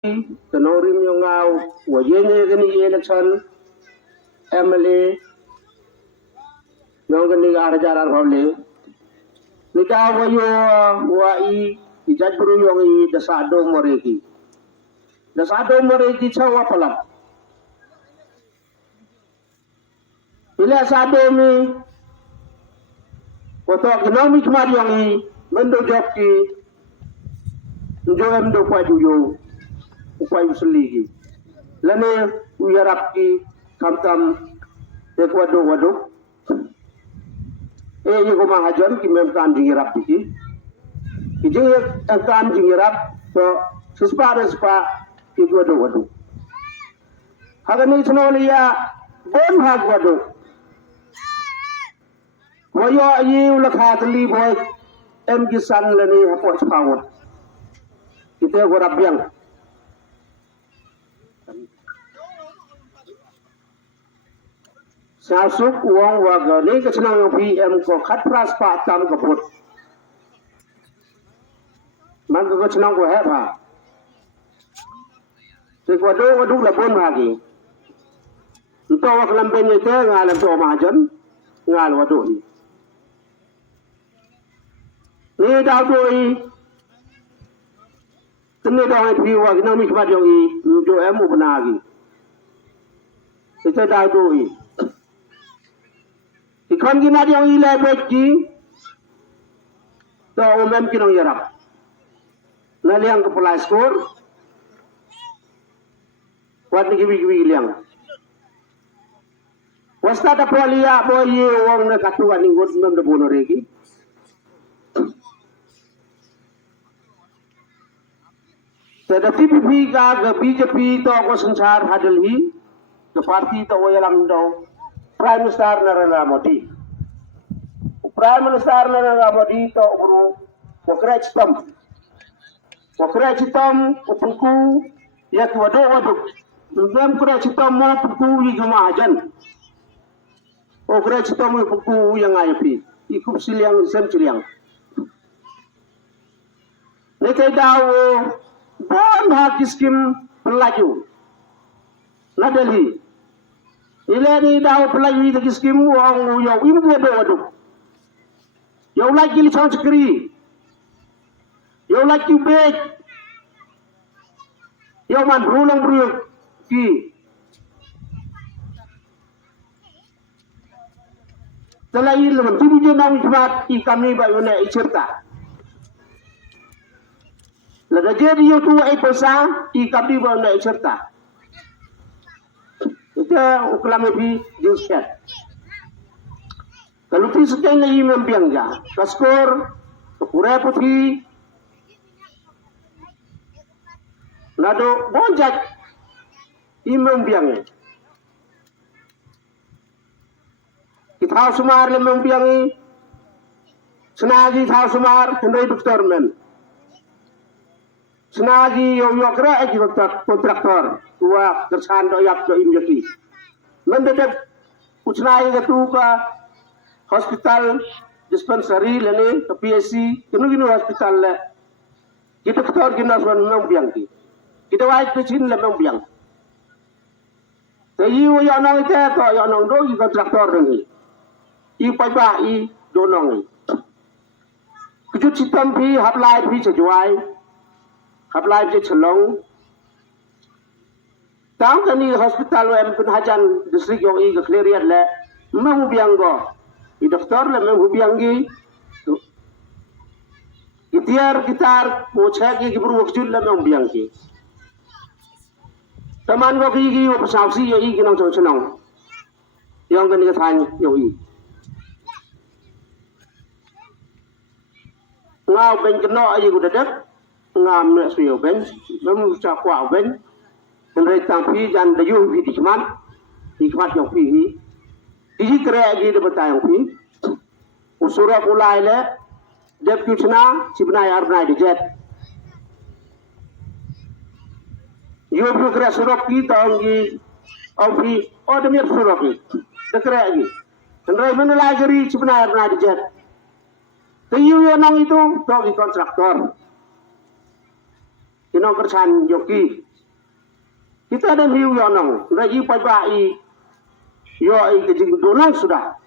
tenorim yung ngaw wajenye gani election MLA yung gani arajaran hole nika wayo wa ijadburu yung dasado moreki chawa palap ila sado mi koto economic mari yung mendo jokki njo emdo kwa juyo upay usuligi lane uyarap ki kam wado ko mahajon ki mem kan jingirap ki ije kan jingirap so spa ki wado hagani thnoliya bon hag wado wayo ayi ulakha tli boy em ki san lane hapo pawo kita gorap yang Sasuk uang warga ni kesenang PM ko khat pras pa tam kaput. Man ko kesenang ko hepa. Sekwa do wadu labon lagi.Ento wak lamben ni te ngal to majan ngal wadu ni. Ni daw doi. Tene daw ai pi wa ginang mi kbat yong i do emu benagi. Kita daw doi. Ikan gina yang ilai beki, to umem kinong yarap. Naliang kepala skor, wat ni kiwi liang. Wasta ta polia boye wong na katuan ni god mem de bono regi. Tada PPP ka BJP to ko sansar hadal hi, ke parti to wayalang daw. Prime Minister Narendra Modi. Prime Minister Narendra Modi to guru pokraj tam upuku yak wado ngam pokraj tam mo upuku yigama ajan pokraj tam upuku yang ayepi ikup siliang sem siliang nete dawo bon hak skim pelaju na Delhi ilani daw pelaju di skim wong yo imbu wado yo lagi li chance kri yo lagi bek yo man brulang bru ki telai lemen tu je nang jmat i kami ba yone i certa la da je yo tu ai pesa i kami ba yone i certa ita uklame bi jinset kalau ti setai lagi membiang ja kaskor pura putri nado bonjak imembiang kita sumar le membiang senagi thau sumar hendai doktor men senagi yo kra ek kontraktor tua kersan do yap do imjaki mendadak usnai gatu ka hospital dispensary lene ke PSC kinu hospital le kita doktor gina son membiang ki kita wai kecin le membiang tayi wo ya nang te ko ya nang do ki kontraktor ni i pai ba i do nang ni kujut sitam pi hap lai pi chewai hap lai je chelong tang kani hospital em pun hajan district yo i ke clear le membiang go i doktor le membiang gi itiar gitar pocha ki gibru wakjul le membiang ki taman go ki yo pasausi yo i kinang chonong yang kan ka than yo i ngao ben kno ai gu dadak ngam ne suyo ben mem cha kwa ben ndai tang pi jan da yu vi di chman yo pi hi iji kre agi de batayang pi usura ulai le deputna sibna yar na di jet yo progress surok ki tangi au pi odemir surok ki dekre agi ndai menulai gari sibna yar na di jet kayu yo nang itu to ki kontraktor kinong kersan joki Kita ada hiu yonong, sudah i pai ba i yo i kejing donang sudah.